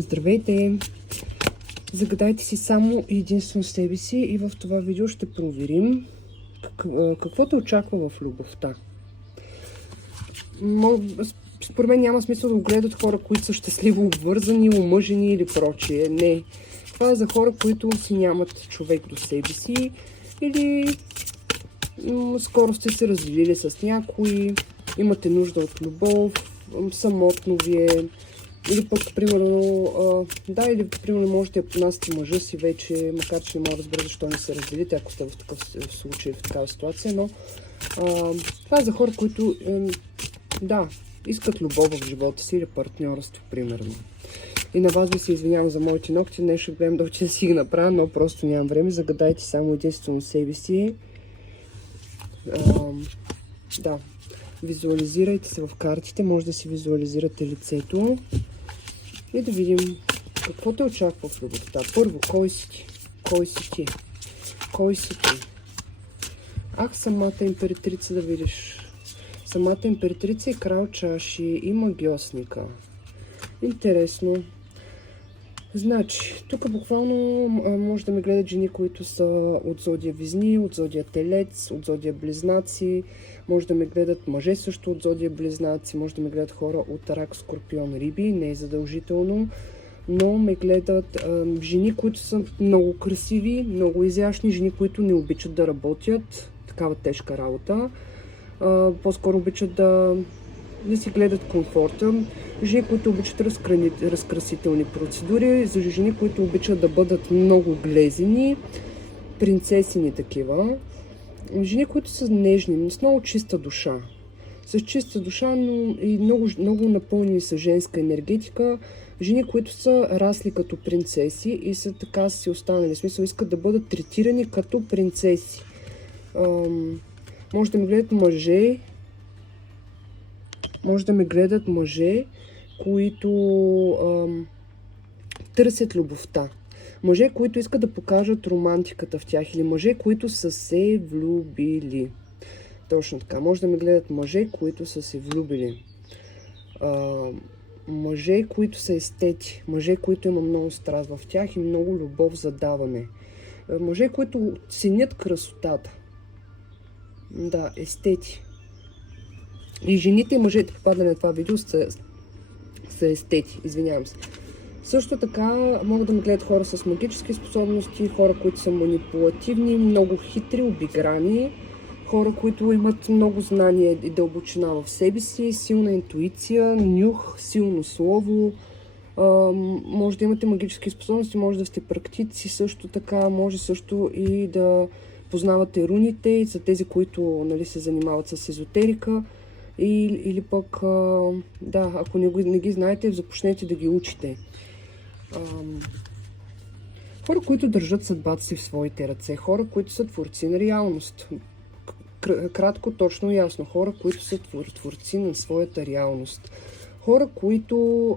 Здравейте! Загадайте си само и единствено себе си и в това видео ще проверим какво те очаква в любовта. Според мен няма смисъл да го гледат хора, които са щастливо обвързани, омъжени или прочие. Не. Това е за хора, които си нямат човек до себе си или скоро сте се развили с някой, имате нужда от любов, самотно ви е. Или пък, примерно, или примерно можете да понасите мъжа си вече, макар че не мога да разбера защо не се разделите, ако сте в такъв случай, в такава ситуация, но това е за хора, които, искат любов в живота си или партньорство, примерно. И на вас ви се извинявам за моите ногти, днес ще гледам да уча да си ги направя, но просто нямам време. Загадайте само единствено себе си. Визуализирайте се в картите, може да си визуализирате лицето и да видим какво те очаква в любовта. Първо, кой си ти? Кой си ти? Кой си ти? Самата императрица да видиш. Самата императрица и крал чаши и магиосника. Интересно. Значи, тук буквално може да ме гледат жени, които са от зодия Везни, от зодия Телец, от зодия Близнаци. Може да ме гледат мъже също от зодия Близнаци, може да ме гледат хора от Рак, Скорпион, Риби, не е задължително. Но ме гледат жени, които са много красиви, много изящни, жени, които не обичат да работят, такава тежка работа. По-скоро обичат да си гледат комфорта. Жени, които обичат разкрасителни процедури, за жени, които обичат да бъдат много глезени, принцесини такива. Жени, които са нежни, с много чиста душа. С чиста душа, но и много напълнени с женска енергетика. Жени, които са расли като принцеси и са така си останали. В смисъл, искат да бъдат третирани като принцеси. Може да ме гледат мъже. Може да ме гледат мъже, които търсят любовта. Мъже, които искат да покажат романтиката в тях. Или мъже, които са се влюбили. Точно така. Може да ме гледат мъже, които са се влюбили. Мъже, които са естети. Мъже, които има много страст в тях и много любов за даване. Мъже, които ценят красотата. Да, естети. И жените и мъжете, попадали на това видео, са естети. Извинявам се. Също така могат да ме гледат хора с магически способности, хора, които са манипулативни, много хитри, обиграни, хора, които имат много знания и дълбочина в себе си, силна интуиция, нюх, силно слово. Може да имате магически способности, може да сте практици също така, може също и да познавате руните, за тези, които се занимават с езотерика. Или пък, ако не ги знаете, започнете да ги учите. Хора, които държат съдбата си в своите ръце. Хора, които са творци на реалност. Кратко, точно, ясно. Хора, които са творци на своята реалност. Хора, които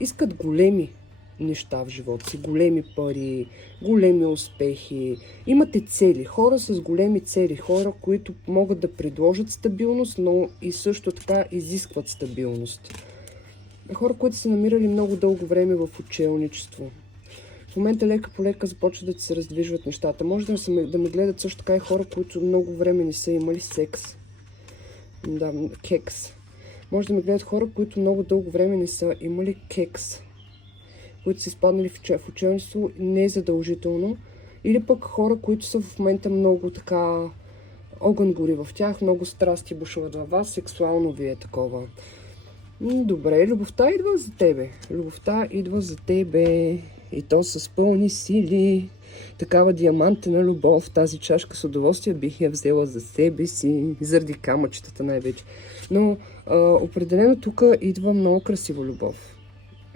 искат големи неща в живота си. Големи пари, големи успехи. Имате цели. Хора с големи цели. Хора, които могат да предложат стабилност, но и също така изискват стабилност. Хора, които са намирали много дълго време в учелничество. В момента лека по лека започват да се раздвижват нещата. Може да ме гледат също така и хора, които много време не са имали секс. Да, кекс. Може да ме гледат хора, които много дълго време не са имали кекс. Които са изпаднали в ученичество, не е задължително. Или пък хора, които са в момента много така огън гори в тях, много страсти бушуват във вас, сексуално ви е такова. Добре, любовта идва за тебе. Любовта идва за тебе. И то с пълни сили. Такава диамантена любов. Тази чашка с удоволствие бих я взела за себе си. Заради камъчетата най-вече. Но определено тук идва много красива любов.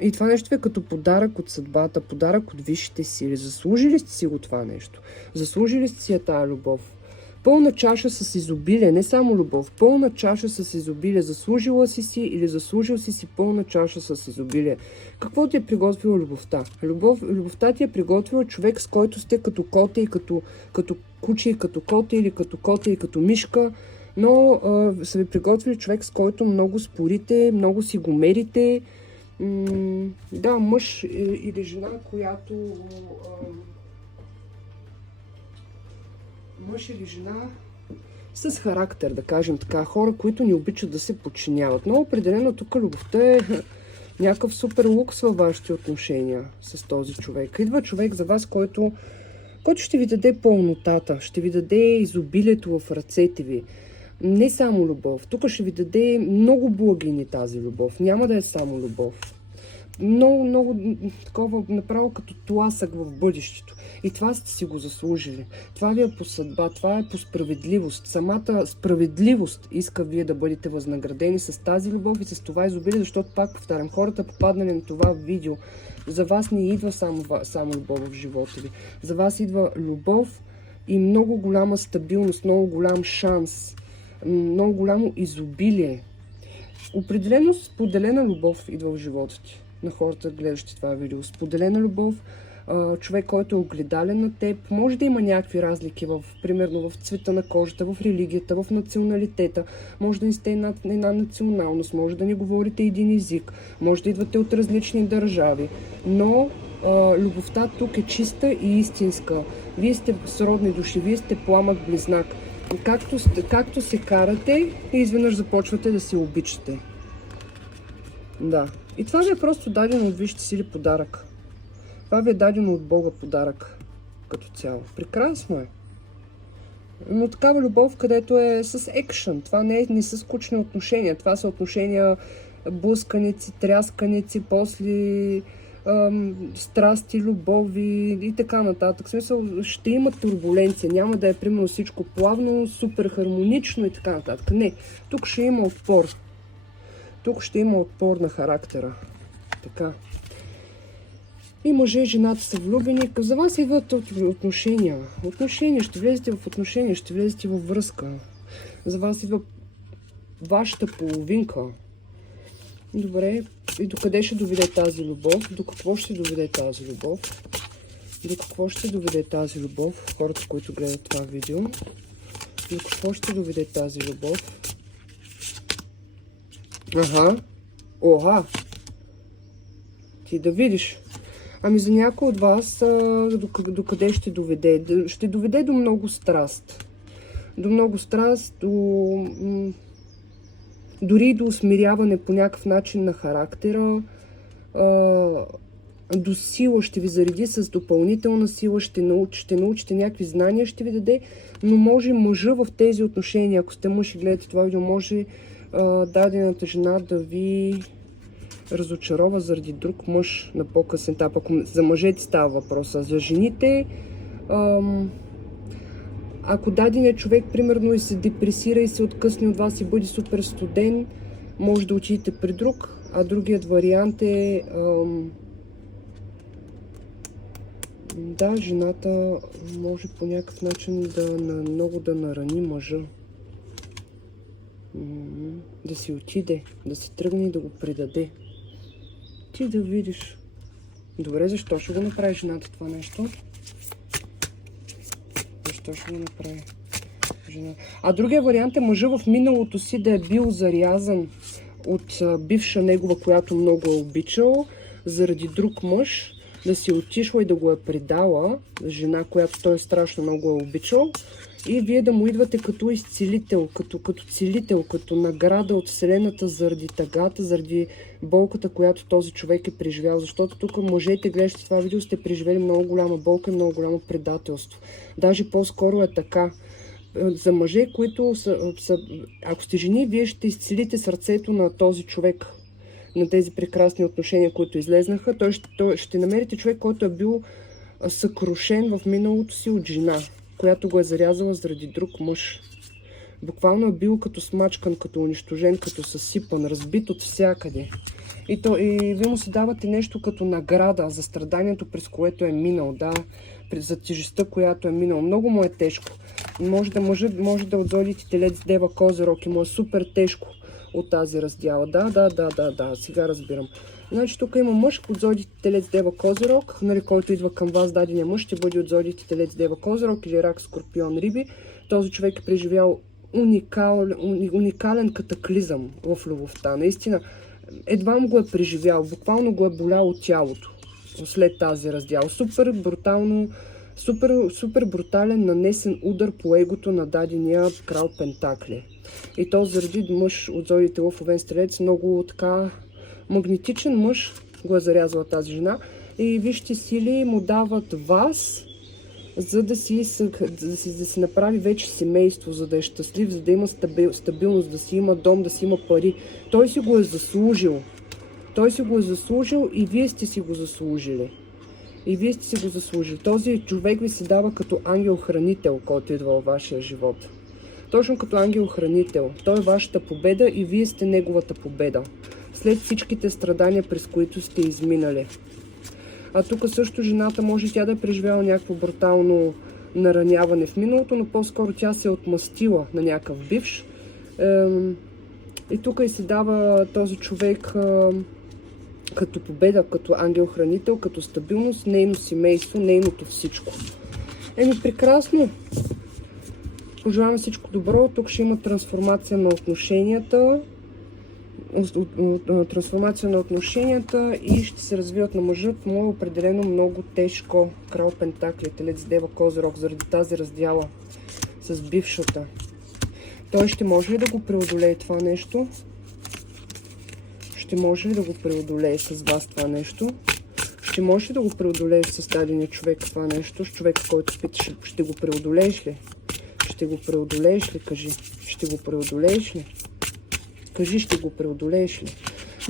И това нещо е като подарък от съдбата, подарък от висшите сили. Заслужили сте си го това нещо. Заслужили сте си я тая любов. Пълна чаша с изобилие, не само любов. Пълна чаша с изобилие. Заслужила си или заслужил си пълна чаша с изобилие. Какво ти е приготвила любовта? Любовта ти е приготвила човек, с който сте като коте и като куче и като коте или като коте и като мишка. Но са ви приготвили човек, с който много спорите, много си го мерите. Да, мъж или жена, която... мъж или жена с характер, да кажем така. Хора, които не обичат да се подчиняват. Но определено тук любовта е някакъв супер лукс във вашите отношения с този човек. Идва човек за вас, който ще ви даде пълнотата, ще ви даде изобилието в ръцете ви. Не само любов. Тук ще ви даде много благини тази любов. Няма да е само любов. Много такова направо като тласък в бъдещето. И това сте си го заслужили. Това ви е по съдба, това е по справедливост. Самата справедливост иска вие да бъдете възнаградени с тази любов и с това изобилие, защото пак повтарям, хората попаднали на това видео. За вас не идва само любов в живота ви. За вас идва любов и много голяма стабилност, много голям шанс, много голямо изобилие. Определено споделена любов идва в живота ти. На хората, гледащи това видео. Споделена любов, човек, който е огледален на теб. Може да има някакви разлики, примерно в цвета на кожата, в религията, в националитета. Може да не сте една националност, може да не говорите един език, може да идвате от различни държави. Но любовта тук е чиста и истинска. Вие сте сродни души, вие сте пламък-близнак. Както се карате и изведнъж започвате да се обичате. Да. И това ви е просто дадено от висшите сили подарък. Това ви е дадено от Бога подарък като цяло. Прекрасно е. Но такава любов, където е с екшън. Това не са скучни отношения. Това са отношения блъсканици, трясканици, после страсти, любови и така нататък. В смисъл, ще има турбуленция. Няма да е примерно всичко плавно, супер хармонично и така нататък. Не. Тук ще има отпор. Тук ще има отпор на характера. Така. И мъже и жената са влюбени. За вас идват отношения. Отношения. Ще влезете в отношения. Ще влезете във връзка. За вас идва вашата половинка. Добре. И до къде ще доведе тази любов? До какво ще доведе тази любов? До какво ще доведе тази любов? Хората, които гледат това видео. До какво ще доведе тази любов? Ага. Оха. Ти да видиш. Ами за някой от вас до къде ще доведе? Ще доведе до много страст. До много страст, дори до усмиряване по някакъв начин на характера. До сила ще ви зареди с допълнителна сила, ще научите някакви знания, ще ви даде, но може мъжа в тези отношения, ако сте мъж и гледате това видео, може дадената жена да ви разочарова заради друг мъж на по-късен етап. Ако за мъжете става въпроса, за жените, ако даденият човек, примерно, и се депресира и се откъсне от вас и бъде супер студен, може да отидете при друг, а другият вариант е да, жената може по някакъв начин много да нарани мъжа. Да си отиде, да си тръгне и да го предаде. Ти да видиш. Добре, защо ще го направи жената това нещо? Защо ще го направи жена? А другия вариант е мъжа в миналото си да е бил зарязан от бивша негова, която много е обичал, заради друг мъж, да си отишла и да го е предала, жена, която той страшно много е обичал, и вие да му идвате като изцелител, като целител, като награда от Вселената заради тъгата, заради болката, която този човек е преживял. Защото тук мъжете, гледащи това видео, сте преживели много голяма болка и много голямо предателство. Даже по-скоро е така. За мъже, които ако сте жени, вие ще изцелите сърцето на този човек, на тези прекрасни отношения, които излезнаха. Той ще намерите човек, който е бил съкрушен в миналото си от жена, която го е зарязала заради друг мъж. Буквално е бил като смачкан, като унищожен, като съсипан, разбит от всякъде. И вие му си давате нещо като награда за страданието, през което е минал, да, за тежестта, която е минал. Много му е тежко. Може да отзодите телец Дева Козирог и му е супер тежко от тази раздяла. Да, сега разбирам. Значи тук има мъж от зодите Телец Дева Козирог, нали, който идва към вас, дадения мъж ще бъде от зодите Телец Дева Козирог или Рак, Скорпион, Риби. Този човек е преживял уникален катаклизъм в любовта. Наистина, едва му го е преживял, буквално го е боляло тялото след тази раздяла. Супер брутално, супер брутален нанесен удар по егото на дадения крал Пентакли. И то заради мъж от зодиите Лъв, Овен, Стрелец, много така магнетичен мъж го е зарязала тази жена. И вижте, сили му дават вас, за да си направи вече семейство, за да е щастлив, за да има стабилност, да си има дом, да си има пари. Той си го е заслужил. Той си го е заслужил и вие сте си го заслужили. И вие сте си го заслужили. Този човек ви се дава като ангел-хранител, който идва във вашия живот. Точно като ангел-хранител. Той е вашата победа и вие сте неговата победа. След всичките страдания, през които сте изминали. А тук също жената може тя да е преживяла някакво брутално нараняване в миналото, но по-скоро тя се е отмъстила на някакъв бивш. И тук и се дава този човек като победа, като ангел-хранител, като стабилност, нейно семейство, нейното всичко. Прекрасно! Пожелавам всичко добро. Тук ще има трансформация на отношенията. И ще се развиват на мъжът му определено много тежко. Крал Пентакли, Телец, Дева, Козирог, заради тази раздяла с бившата. Той ще може ли да го преодолее това нещо? Ще може ли да го преодолее с вас това нещо? Ще може ли да го преодолееш с дадения човек това нещо? С човека, който питаш, ще го преодолееш ли? Ще го преодолееш ли? Кажи. Ще го преодолееш ли? Кажи, ще го преодолееш ли?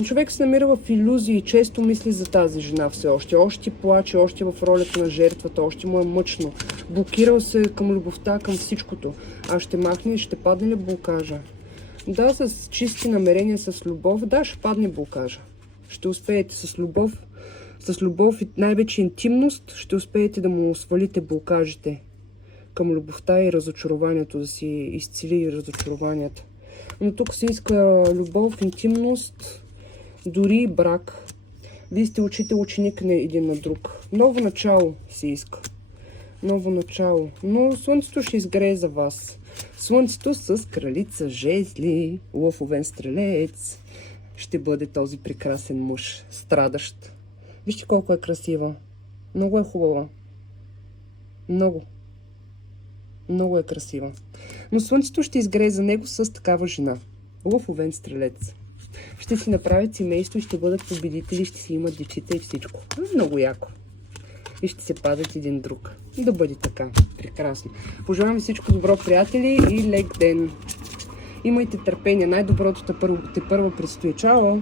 Човек се намира в илюзии и често мисли за тази жена все още. Още плаче, още в ролята на жертвата, още му е мъчно. Блокирал се към любовта, към всичкото. А ще махне и ще падне ли блокажа? Да, с чисти намерения, с любов, да, ще падне блокажа. Ще успеете с любов и най-вече интимност, ще успеете да му свалите блокажите към любовта и разочарованието, да си изцели разочарованията. Но тук се иска любов, интимност, дори и брак. Вие сте учител, ученик на един на друг. Ново начало се иска. Ново начало. Но слънцето ще изгрее за вас. Слънцето с кралица жезли, Лъв, Овен, Стрелец. Ще бъде този прекрасен мъж, страдащ. Вижте колко е красива. Много е хубава. Много. Много е красива. Но слънцето ще изгрее за него с такава жена. Лъв, Овен, Стрелец. Ще си направят семейство и ще бъдат победители, ще си имат дечица и всичко. Много яко. И ще се падат един друг. Да бъде така. Прекрасно. Пожелавам ви всичко добро, приятели, и лек ден. Имайте търпение. Най-доброто те първо предстои. Чао!